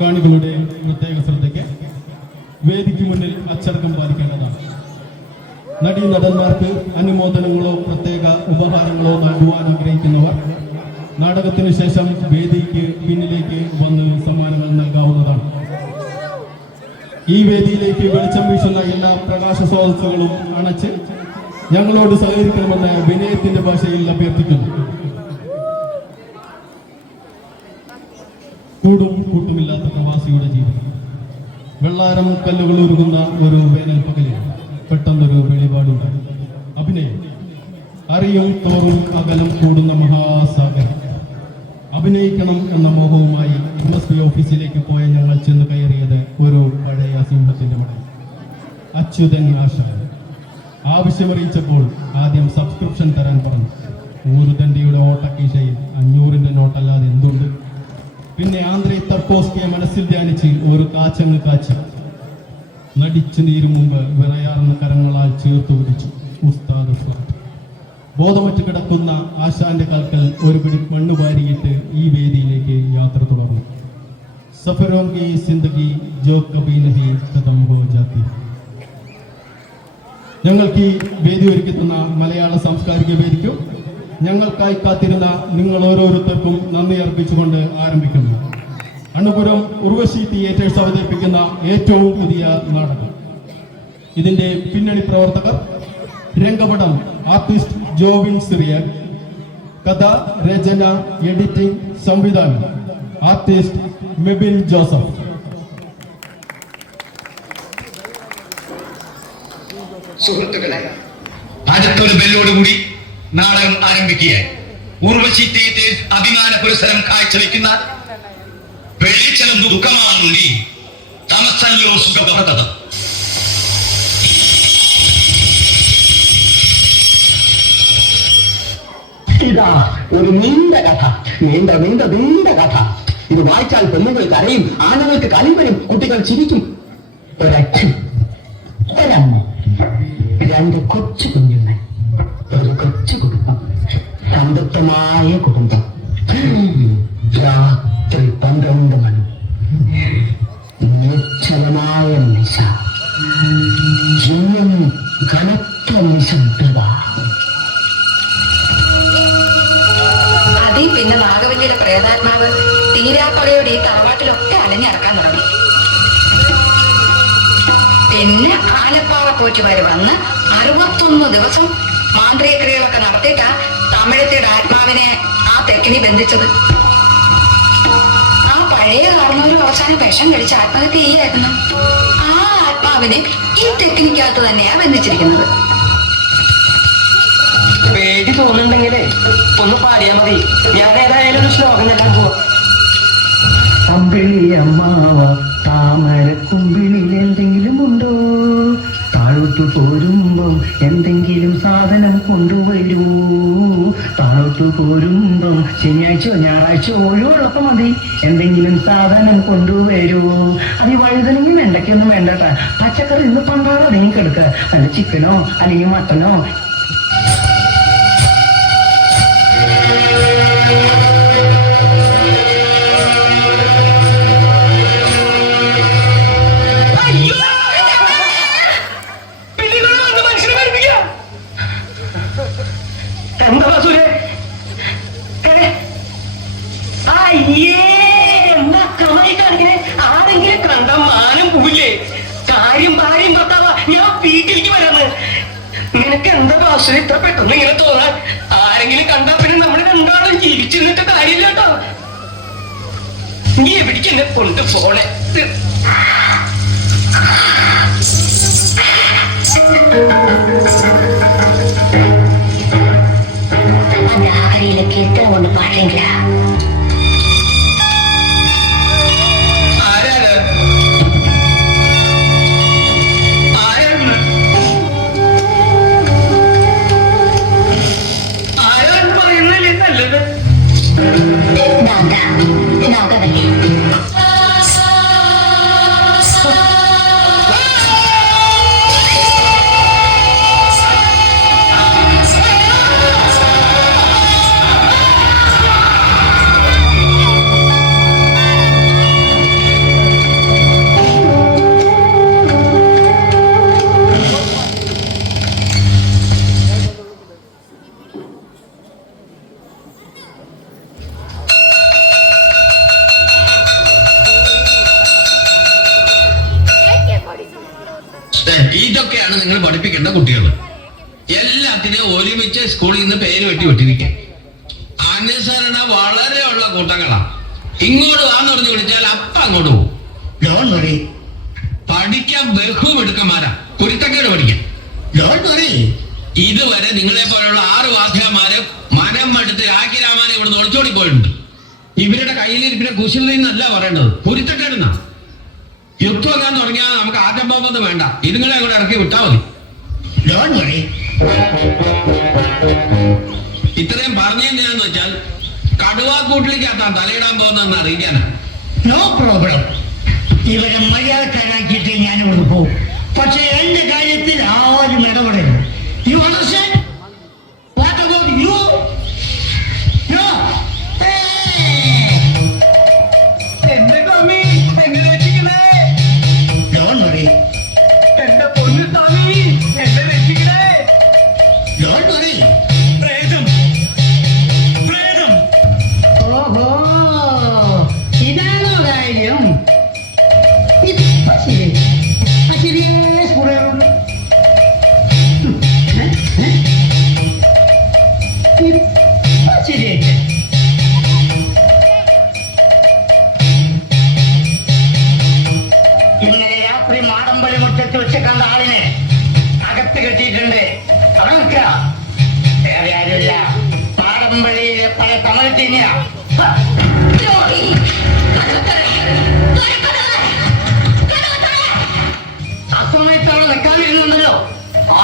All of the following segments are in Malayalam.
കാണികളുടെ പ്രത്യേക ശ്രദ്ധയ്ക്ക് വേദിക്ക് മുന്നിൽ അച്ചടക്കം പാലിക്കേണ്ടതാണ്. നടന്മാർക്ക് അനുമോദനങ്ങളോ പ്രത്യേക ഉപഹാരങ്ങളോ നൽകുവാൻ ആഗ്രഹിക്കുന്നവർ നാടകത്തിനു ശേഷം വേദിക്ക് പിന്നിലേക്ക് വന്ന് സമ്മാനങ്ങൾ നൽകാവുന്നതാണ്. ഈ വേദിയിലേക്ക് വെളിച്ചം വീശുന്ന എല്ലാ പ്രകാശ സ്രോതസ്സുകളും അണച്ച് ഞങ്ങളോട് സഹകരിക്കണമെന്ന് വിനയത്തിന്റെ ഭാഷയിൽ അഭ്യർത്ഥിക്കുന്നു. കൂടും കൂട്ടുമില്ലാത്ത പ്രവാസിയുടെ ജീവിതം. വെള്ളാരം കല്ലുകൾ ഉരുകുന്ന ഒരു വേനൽ പകലിൽ പെട്ടെന്നൊരു വെളിപാടുണ്ട്. അഭിനയം അറിയും തോറും അകലം കൂടുന്ന മഹാസാഗരം. അഭിനയിക്കണം എന്ന മോഹവുമായി MSP ഓഫീസിലേക്ക് പോയ ഞങ്ങൾ ചെന്ന് കയറിയത് ഒരു പഴയ സിംഹത്തിന്റെ മടയിൽ. അച്യുതൻ ആശാൻ ആവശ്യമറിയിച്ചപ്പോൾ ആദ്യം സബ്സ്ക്രിപ്ഷൻ തരാൻ പറഞ്ഞു. 100 ദണ്ഡിയുടെ ഓട്ടക്കീശയിൽ 500ന്റെ നോട്ടല്ലാതെ എന്തുണ്ട്? പിന്നെ ആന്ത്രേ തർക്കോസ്കിയെ മനസ്സിൽ ധ്യാനിച്ച് ഒരു കാച്ചങ്ങ് കാച്ചി നടിച്ചു നീരും മുമ്പ് വിറയാർന്ന കരങ്ങളാൽ ചേർത്തു പിടിച്ചു. ഉസ്താദ് ബോധമറ്റ് കിടക്കുന്ന ആശാന്റെ കാൽക്കൽ ഒരു പിടി മണ്ണ് വാരിയിട്ട് ഈ വേദിയിലേക്ക് യാത്ര തുടർന്നു. സഫരോം കി സിന്ദഗി ജോ കബീ നഹീ ഖതം ഹോ ജാതി. ഞങ്ങൾക്ക് ഈ വേദി ഒരുക്കി തന്ന മലയാള സാംസ്കാരിക വേദിക്കും ഞങ്ങൾക്കായി കാത്തിരുന്ന നിങ്ങൾ ഓരോരുത്തർക്കും നന്ദി അർപ്പിച്ചുകൊണ്ട് ആരംഭിക്കുന്നു. അണ്ണപുരം ഉർവശി തിയേറ്റേഴ്സ് അവതരിപ്പിക്കുന്ന ഏറ്റവും പുതിയ നാടകം. ഇതിന്റെ പിന്നണി പ്രവർത്തകർ: രംഗപടം ആർട്ടിസ്റ്റ് ജോവിൻ സിറിയൻ, കഥ, രചന, എഡിറ്റിംഗ്, സംവിധാനം ആർട്ടിസ്റ്റ് മെബിൻ ജോസഫ്. സുഹൃത്തുക്കളെ, അടുത്തൊരു ബെല്ലോടുകൂടി നാടകം ആരംഭിക്കുകയായി. ഉർവശി തിയേറ്റേഴ്സ് അഭിമാന പുരസ്സരം കാഴ്ചവെക്കുന്ന വെള്ളിച്ചെലന്തു ദുഃഖമാണുണ്ടി തമസല്ലോ സുഖപ്രദത. ഇതാ ഒരു നീണ്ട കഥ, നീണ്ട നീണ്ട നീണ്ട കഥ. ഇത് വായിച്ചാൽ പെണ്ണുകൾ കരയും, ആണുങ്ങൾക്ക് കളിവരും, കുട്ടികൾ ചിരിക്കും. ഒരച്ഛൻ, ഒരമ്മ, 2 കൊച്ചു കുഞ്ഞുങ്ങൾ, ഒരു കൊച്ചു കുടുംബം, സംതൃപ്തമായ കുടുംബം. രാത്രി 12 മണി, നിശ്ചലമായ നിശ, കനത്ത നിശബ്ദത. പിന്നെ നാഗവല്ലിയുടെ പ്രേതാത്മാവ് തീരാപ്പുഴയുടെ ഈ തറവാട്ടിലൊക്കെ അലഞ്ഞിറക്കാൻ തുടങ്ങി. പിന്നെ ആലപ്പാറ പോറ്റുമാര് വന്ന് 61 ദിവസം മാന്ത്രിക ക്രിയകളൊക്കെ നടത്തിയിട്ടാ തമിഴത്തിയുടെ ആത്മാവിനെ ആ തെക്കിനി ബന്ധിച്ചത്. ആ പഴയ കാരണവര് അവസാനം വിഷം കഴിച്ച് ആത്മഹത്യ ചെയ്യായിരുന്നു. ആ ആത്മാവിനെ ഈ തെക്കിനിക്കകത്ത് തന്നെയാ ബന്ധിച്ചിരിക്കുന്നത്. പേടി തോന്നുന്നുണ്ടെങ്കിലേ ഒന്ന് പാടിയാ മതി. ഞാൻ ഏതായാലും ഒരു ശ്ലോകം ചെല്ലാൻ പോവാ. അമ്പിളി അമ്മാവ താമരക്കുമ്പിളിൽ എന്തെങ്കിലും ഉണ്ടോ? താഴോട്ടു പോരുമ്പം എന്തെങ്കിലും സാധനം കൊണ്ടുവരൂ. താഴോട്ടു പോരുമ്പം ശനിയാഴ്ചയോ ഞായറാഴ്ചയോ ഒഴിവുള്ളപ്പോ മതി. എന്തെങ്കിലും സാധനം കൊണ്ടുവരൂ. അത് ഈ വഴുതനെങ്കിൽ വെണ്ടയ്ക്കൊന്നും വേണ്ടട്ടാ. പച്ചക്കറി ഇന്ന് പണ്ടാറോ നിങ്ങൾക്ക് എടുക്കുക. നല്ല ചിക്കനോ അല്ലെങ്കിൽ മട്ടനോ. ആരെങ്കിലും കണ്ട മാനം പോവില്ലേ? കാര്യം ഭാര്യം ഭർത്താവാ, ഞാൻ വീട്ടിലേക്ക് വരാന്ന്. നിനക്ക് എന്താ ബാസുര ഇത്ര പെട്ടെന്ന് ഇങ്ങനെ തോന്നാൻ? ആരെങ്കിലും കണ്ടാ പിന്നെ നമ്മൾ രണ്ടാളും ജീവിച്ചിരുന്നിട്ട് കാര്യമില്ല കേട്ടോ. നീ എവിടേക്ക് എന്നെ കൊണ്ടുപോണേ? കീർത്തനം കൊണ്ട് പാട്ടെങ്കിലാ നാഗവല്ലി. ഇവരെയാണ് നിങ്ങൾ പഠിപ്പിക്കേണ്ട കുട്ടികൾ. എല്ലാത്തിനും ഒരുമിച്ച് സ്കൂളിൽ നിന്ന് പേര് വിട്ടിരിക്കുക. അനുസരണ വളരെ ഉള്ള കൂട്ടങ്ങളാണ്. ഇങ്ങോട്ട് വാന്ന് പറഞ്ഞു വിളിച്ചാൽ അപ്പം അങ്ങോട്ട് പോകും. പഠിക്കാൻ ബഹുമെടുക്കന്മാരാ, കുരുത്തക്കേട് പഠിക്കാൻ. ഇതുവരെ നിങ്ങളെ പോലുള്ള 6 വാദ്യമാര് മനം മടുത്ത് രാഖി രാമാനെ ഇവിടെ ഒളിച്ചോടി പോയിട്ടുണ്ട്. ഇവരുടെ കയ്യിലിരിപ്പിനെ കുശലത എന്നല്ല പറയേണ്ടത്, കുരുത്തക്കേടുന്ന. യുദ്ധമൊക്കെ തുടങ്ങിയാൽ നമുക്ക് ആറ്റം ബോംബൊന്നും വേണ്ട, ഇതുങ്ങളെ അങ്ങോട്ട് ഇറക്കി വിട്ടാ മതി. ഇത്രയും പറഞ്ഞെന്തിനാന്ന് വെച്ചാൽ കടുവാക്കൂട്ടിലേക്കാത്താൻ തലയിടാൻ പോകുന്നതെന്ന് അറിയിക്കാനാ. No problem. ഇവരെ മര്യാദക്കാരാക്കിയിട്ട് ഞാൻ ഇവിടെ പോകും. പക്ഷെ എന്റെ കാര്യത്തിൽ ആരും ഇടപെടരുത്. You understand? What about you? No. എന്റെ സ്വാമി എങ്ങനെ രക്ഷിക്കണേ? Don't worry. എന്റെ പൊന്നു സ്വാമി എന്നെ രക്ഷിക്കണേ. Don't worry. പ്രേതം, പ്രേതം. ഓഹോ, ഇതാണോ കാര്യം? ഇപ്പൊ ശരി. ആ സീരിയസ് കുറയുള്ളൂ. ഇപ്പൊ ശരിയായിട്ട് ഇന്നലെ രാത്രി മാടമ്പള്ളി മുറ്റത്ത് വെച്ച് കണ്ട ആളിനെ അകത്ത് കെട്ടിയിട്ടുണ്ട്. അവിടെ നിൽക്ക. വേറെ ആരുമില്ല, മാടമ്പള്ളിയിലെ പല തമിഴ് തിന്നിയാ. അസമയത്ത് അവിടെ നിൽക്കാനിരുന്നുണ്ടല്ലോ,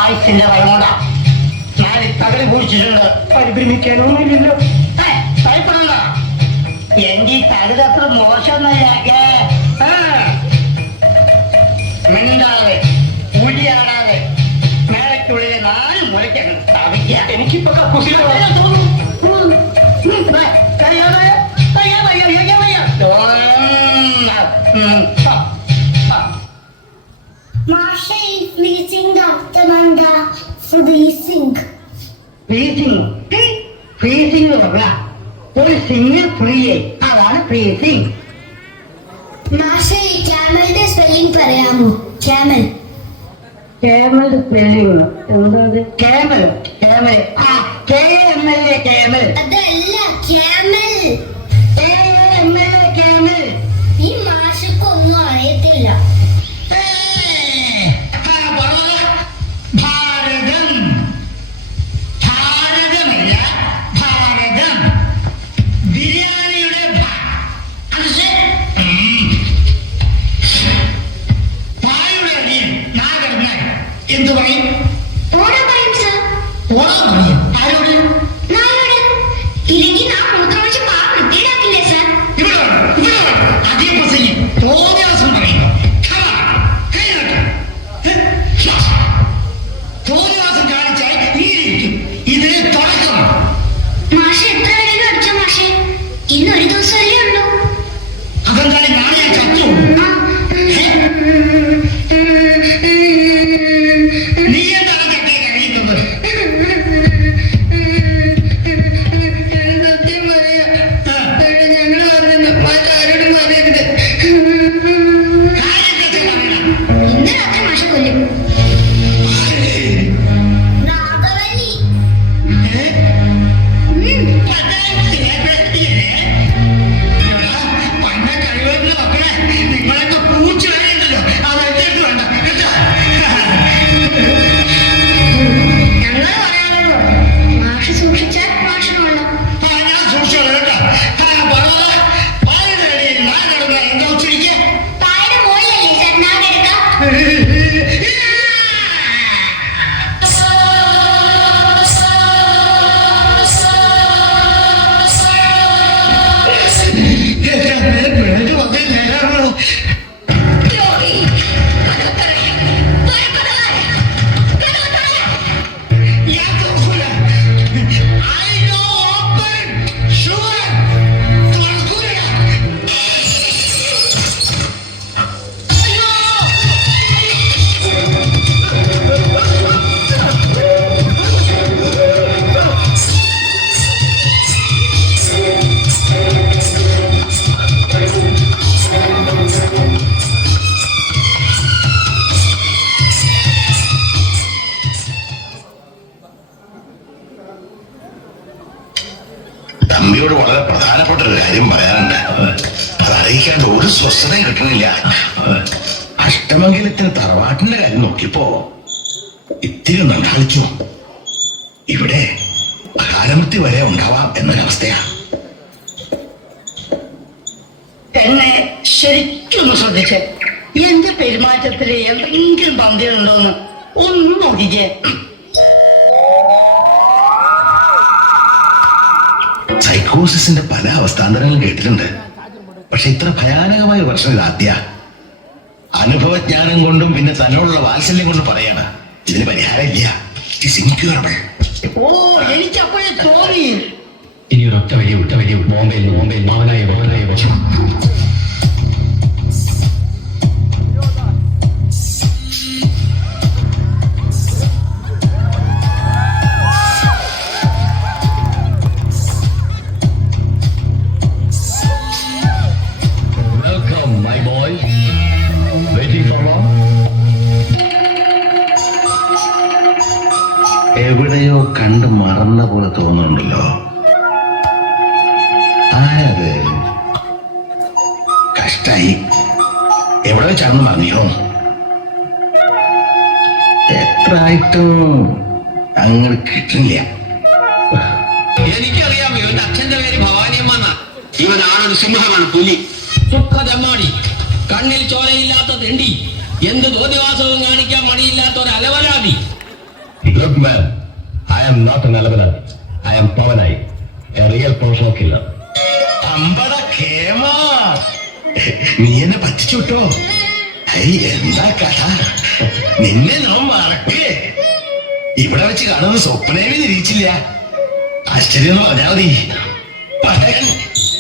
ആയുസിന്റെ വരമോട ഞാൻ തകടി കുടിച്ചിട്ടുണ്ട്. പരിഭ്രമിക്കാനൊന്നുമില്ലല്ലോ. ഭയപ്പെടണ്ട, എന്റെ ഈ തരുതത്ര മോശമൊന്നല്ല. മിണ്ടാതെ ഉഴിയാടാതെ മേളയ്ക്കുള്ളിലെ 4 മുലയ്ക്കങ്ങൾ സ്ഥാപിക്കുക. എനിക്കിപ്പോ Marsha is freezing after Manda. Freezing. Freezing. Freezing പറഞ്ഞ ഒരു സിംഗ് ഫ്രീ, അതാണ് ഫ്രീസിംഗ്. Marsha, ഈ ക്യാമലിന്റെ സ്പെല്ലിംഗ് പറയാമോ? ക്യാമൽ. ക്യാമൽ സ്പെല്ലിംഗ് എന്താണ്? Camel, camel. ആ, KML, ക്യാമൽ. അതല്ല, ക്യാമൽ. KML, camel. ഈ മാഷക്കൊന്നും അറിയത്തില്ല. ഭാരതം. ഭാരതമല്ല, ഭാരതം. ബിരിയാണിയുടെ പായുടെ അടിയൻ നാഗർന്നാൽ എന്ത് പറയും? ഓടാ പറയും സർ. ഓടാൻ പറയും. ആരോട്? നായോട്. ഇല്ലെങ്കിൽ നാം മൂത്രമൊഴിച്ച് പാ വൃത്തിയിലാക്കില്ലേ സർ? ഇവിടെ വേണം, ഇവിടെ വേണം. അതേ പ്രസംഗം തോന്നിയാസം പറയുന്നു. തോന്നിയാസം കാണിച്ചാൽ നീരിക്കും. ഇതിന് തുടക്കം. മാഷ് എത്ര വേണേലും അടിച്ചോ മാഷെ, ഇന്നൊരു ദിവസമല്ലേ ഉള്ളൂ. അതെന്താണ് നാളെ ചത്തു? നീ എന്താണ് ചട്ടയെ കഴിയുന്നത്? ഇന്ന് രാത്രി മാഷ് കൊല്ലും. നാഗവല്ലി. പ്രധാനപ്പെട്ട ഒരു കാര്യം പറയാനുണ്ട്. അത് അറിയിക്കാണ്ട് ഒരു സ്വസ്ഥതയും കിട്ടണില്ല. അഷ്ടമംഗലത്തിന് തറവാട്ടിന്റെ കാര്യം നോക്കിയപ്പോ ഇത്തിരി നന്നാളിച്ചു. ഇവിടെ കാലമൃത്തി വരെ ഉണ്ടാവാം എന്നൊരവസ്ഥയാ. എന്നെ ശരിക്കൊന്ന് ശ്രദ്ധിച്ച് എന്റെ പെരുമാറ്റത്തില് എന്തെങ്കിലും പന്തികളുണ്ടോന്ന് ഒന്നും നോക്കിക്കേ. സൈക്കോസിന്റെ പല അവസ്ഥാന്തരങ്ങളും കേട്ടിട്ടുണ്ട്. പക്ഷെ ഇത്ര ഭയാനകമായ ഒരു പ്രശ്നം ഇതാദ്യ. അനുഭവജ്ഞാനം കൊണ്ടും പിന്നെ തന്നോടുള്ള വാത്സല്യം കൊണ്ടും പറയാണ് ഇതിന് പരിഹാരം ഇല്ല. It is incurable. ഓ, എനിക്കപ്പോഴേ തോന്നി. ഇനി ഒരു ഒറ്റ വലിയ ബോംബെയിൽ മാവനായ Welcome, my boy. Waiting for long? എവിടെയോ കണ്ട് മറന്ന പോലെ തോന്നുന്നുണ്ടല്ലോ. ആരത്? കഷ്ടായി. എവിടെ വെച്ചാണെന്ന് പറഞ്ഞോ? എത്ര ആയിട്ടും അങ്ങ് കിട്ടില്ല. എനിക്കറിയാം, ഇവന്റെ അച്ഛന്റെ പേര് ഭവാനിയമ്മ എന്നാ. ഇവനാണൊരു സിംഹമാണ്, പുലി, സുഖദമ്മാടി, കണ്ണിൽ ചോരയില്ലാത്ത തിണ്ടി, എന്ത് ബോധ്യവാസവും കാണിക്കാൻ മടിയില്ലാത്ത ഒരു അലവലാതി. Look man, I am not an Alavanadi. I am Pavanai, a real professional killer. അമ്പട കേമ, നീ എന്നെ പറ്റിച്ചുട്ടോ. എന്താ കഥ? നിന്നെ ഞാൻ മറക്കേ. ഇവിടെ വെച്ച് കാണുന്ന സ്വപ്നമേ നിരീക്ഷിച്ചില്ല. ആശ്ചര്യം എന്ന് പറഞ്ഞാൽ മതി. പറയാൻ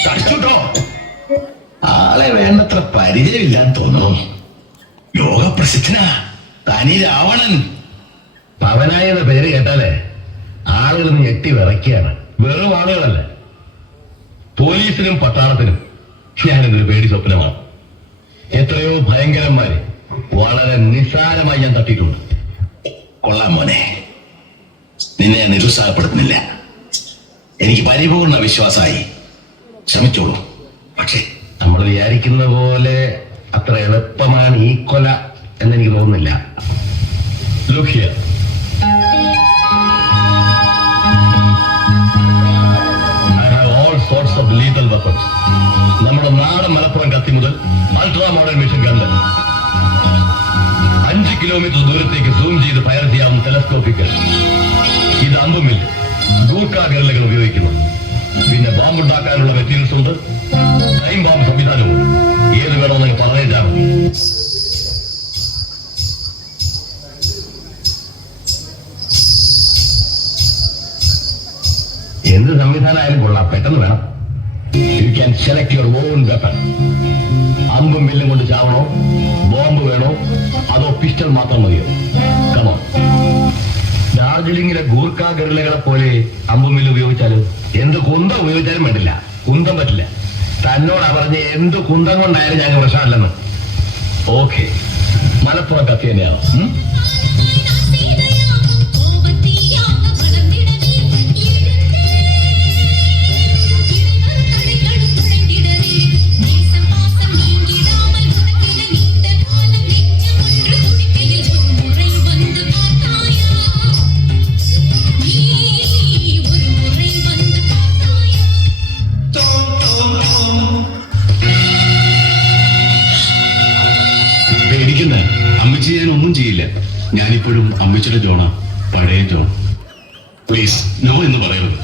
തടിച്ചുട്ടോ. ആളെ വേണ്ടത്ര പരിചയമില്ലാന്ന് തോന്നുന്നു. ലോകപ്രസിദ്ധനാ തനി രാവണൻ. പവനായ എന്ന പേര് കേട്ടാലേ ആളുകൾ ഞെട്ടി വിറയ്ക്കുകയാണ്. വെറും ആളുകളല്ല, പോലീസിനും പട്ടാളത്തിനും ഞാനിതൊരു പേടി സ്വപ്നമാണ്. എത്രയോ ഭയങ്കരന്മാരെ വളരെ നിസ്സാരമായി ഞാൻ തട്ടിയിട്ടുണ്ട്. കൊള്ളാം മോനെ, നിന്നെ ഞാൻ നിരുത്സാഹപ്പെടുത്തുന്നില്ല. എനിക്ക് പരിപൂർണ വിശ്വാസമായി. ശ്രമിച്ചോളൂ. പക്ഷേ നമ്മൾ വിചാരിക്കുന്ന പോലെ അത്ര എളുപ്പമാണ് ഈ കൊല എന്നെനിക്ക് തോന്നുന്നില്ല. Look here. I have all sorts of lethal weapons. നമ്മുടെ നാടൻ മലപ്പുറം കത്തി മുതൽ അൾട്രാ മോഡേൺ മെഷീൻ ഗൺ വരെ 5 കിലോമീറ്റർ ദൂരത്തേക്ക് സൂം ചെയ്ത് ഫയർ ചെയ്യാവുന്ന ടെലസ്കോപ്പിക്കൽ. ഇത് അമ്പുമില്ല, ഗൂർഖ ഗറില്ലകൾ ഉപയോഗിക്കുന്നു. പിന്നെ ബോംബുണ്ടാക്കാനുള്ള മെറ്റീരിയൽസ് ഉണ്ട്, ടൈം ബോംബ് സംവിധാനമുണ്ട്. ഏത് വേണമെന്ന് പറഞ്ഞേച്ചാണ്. എന്ത് സംവിധാനമായാലും കൊള്ളാം, പെട്ടെന്ന് വേണം. You can select your own weapon. അമ്പും വില്ലും കൊണ്ട് ചാവണോ, ബോംബ് വേണോ, അതോ പിസ്റ്റൾ മാത്രം മതിയോ? കമോൺ. ഡാർജിലിംഗിലെ ഗൂർഖ ഗറില്ലകളെ പോലെ അമ്പും വില്ലും ഉപയോഗിച്ചാലും എന്ത് കുന്തം ഉപയോഗിച്ചാലും വേണ്ടില്ല, കുന്തം പറ്റില്ല. തന്നോടാ പറഞ്ഞ എന്ത് കുന്തം കൊണ്ടായാലും ഞങ്ങൾക്ക് പ്രശ്നമല്ലെന്ന്. ഓക്കെ, മലപ്പുറം കത്തി തന്നെയാവും. അമ്മച്ചി ഞാൻ ഒന്നും ചെയ്യില്ല. ഞാനിപ്പോഴും അമ്മച്ചിയുടെ ജോണാ, പഴയ ജോൺ. പ്ലീസ് നോ എന്ന് പറയരുത്.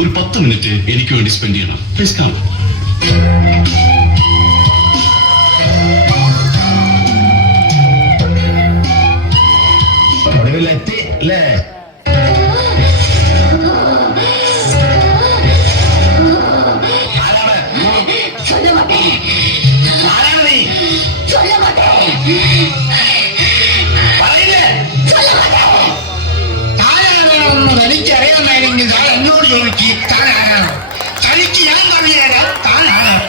ഒരു 10 മിനിറ്റ് എനിക്ക് വേണ്ടി സ്പെൻഡ് ചെയ്യണം. Please come. ഒടുവിലെത്തി അല്ലേ? എനിക്കറിയാമെങ്കിൽ താൻ എന്നോട് ചോദിക്ക്, താൻ ആരാണ്? തനിക്ക് ഞാൻ പറഞ്ഞുതരാം താൻ ആരാണ്.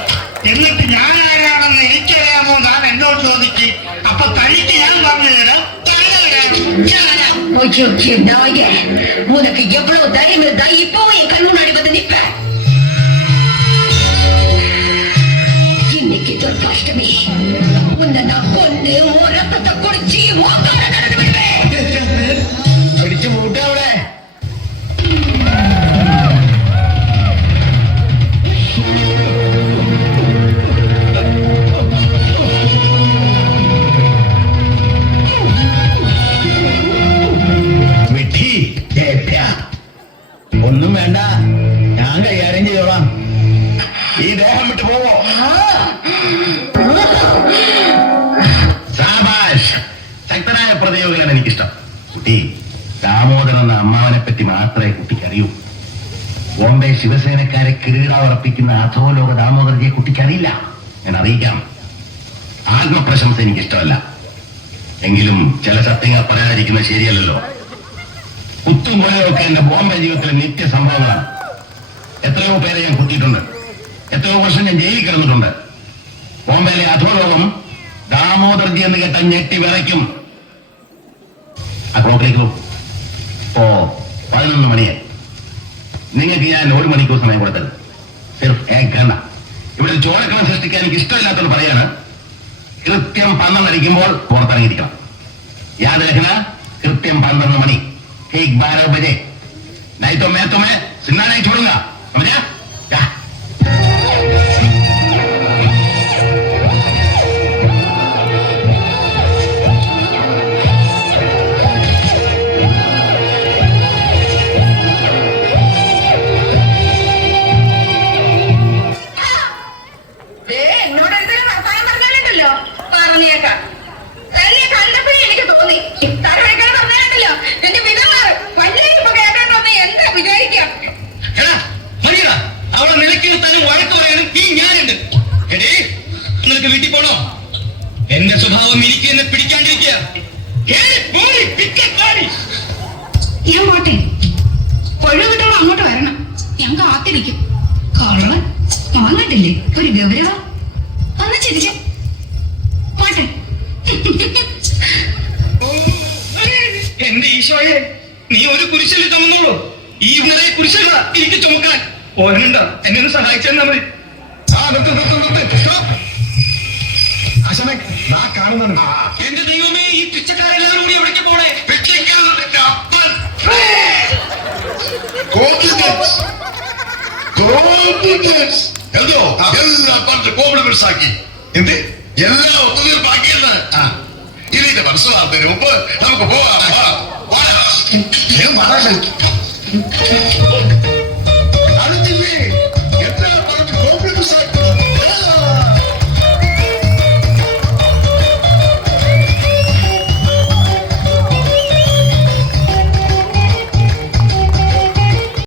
എന്നിട്ട് ഞാൻ ആരാണെന്ന് എനിക്കറിയാമോ താൻ എന്നോട് ചോദിക്ക്. അപ്പൊ തനിക്ക് ഞാൻ പറഞ്ഞുതരാം താൻ ആരാണ്. உனக்கு எவ்வளவு தைரியம் இருந்தா இப்போ என் கண் முன்னாடி வந்து நிப்ப? ഈ ദേഹം വിട്ടു പോവോ? സാബാഷ്, ശക്തനായ പ്രതിയോഗിയാണ് എനിക്കിഷ്ടം. കുട്ടി, ദാമോദരൻ എന്ന അമ്മാവനെ പറ്റി മാത്രമേ കുട്ടിക്ക് അറിയൂ. ബോംബെ ശിവസേനക്കാരെ കിരീടമുറപ്പിക്കുന്ന അധോലോക ദാമോദരജിയെ കുട്ടിക്ക് അറിയില്ല. ഞാൻ അറിയിക്കാം. ആത്മപ്രശംസ എനിക്കിഷ്ടമല്ല. എങ്കിലും ചില സത്യങ്ങൾ പറയാതിരിക്കുന്നത് ശരിയല്ലല്ലോ. കുത്തും കൊലയൊക്കെ എന്റെ ബോംബെ ജീവിതത്തിലെ നിത്യ സംഭവങ്ങളാണ്. എത്രയോ പേരെ ഞാൻ കുത്തിയിട്ടുണ്ട്. എത്രയോ വർഷം ഞാൻ ജയിലിൽ കിടന്നിട്ടുണ്ട്. ബോംബെയിലെ അധോലോകം ദാമോദർജി എന്ന് കേട്ട ഞെട്ടി വിറയ്ക്കും. ആ ക്ലോക്കിലേക്ക് ഓ 11 മണിയായി. നിങ്ങൾക്ക് ഞാൻ 1 മണിക്കൂർ സമയം കൊടുത്തത്. സിർഫ് ഏക് ഘണ്ട. ഇവിടെ ചോരക്കളം സൃഷ്ടിക്കാൻ എനിക്ക് ഇഷ്ടമില്ലാത്തത് പറയാണ്. കൃത്യം 12 അടിക്കുമ്പോൾ പുറത്തിറങ്ങിയിരിക്കണം. യാദ് രഖന, കൃത്യം 12 മണി. ठीक 12 बजे. नहीं तो मैं तुम्हें जिंदा नहीं छोड़ूंगा, समझा? क्या? എന്നോട് എന്തെങ്കിലും വർത്താനം പറഞ്ഞാലുണ്ടല്ലോ പറഞ്ഞേക്കാം. തന്നെ കണ്ടപ്പോഴേ എനിക്ക് തോന്നി തരവഴിക്കാൻ പറഞ്ഞാലുണ്ടല്ലോ എന്റെ വിധമാറ് വല്ലേക്ക് ഇപ്പൊ കേട്ടോ എന്താ വിചാരിക്കാം. അവളെ നിലയ്ക്ക് നിർത്താനും വഴക്ക് പറയാനും ഈ ഞാനുണ്ട്. എടേ, നിനക്ക് വീട്ടിൽ പോണോ? എന്റെ സ്വഭാവം എനിക്ക് എന്നെ പിടിക്കാണ്ടിരിക്കുക. ഞാൻ പോട്ടെ, ഒഴിവിട്ടോളം അങ്ങോട്ട് വരണം. ഞാൻ കാത്തിരിക്കും. കള്ളൻ വന്നിട്ടില്ലേ ഒരു ഗൗരവം ഒന്ന് ചിരിച്ചു പോട്ടെ. എന്റെ ഈശോയെ, നീ ഒരു കുരിശിൽ ചുമന്നോളൂ. ഈ നിറയെ കുരിശല്ല എനിക്ക് ചുമക്കാൻ. ഓരനുണ്ടോ? എന്നെ ഒന്ന് സഹായിച്ചെന്നാ മതി. കാണുന്നുണ്ട്. എന്റെ ദൈവമേ, ഈ പിച്ചക്കാരെല്ലാവരും കൂടി എവിടേക്ക് പോണേ? എന്തോ എല്ലാം പറഞ്ഞ് കോംപ്ലിമെന്റ്സ് ആക്കി. എന്ത് എല്ലാം ഒത്തുതീർപ്പാക്കിയെന്ന്. ഇനി ഇത് മനസ്സിലാകുന്നതിന് മുമ്പ് നമുക്ക് പോവാം.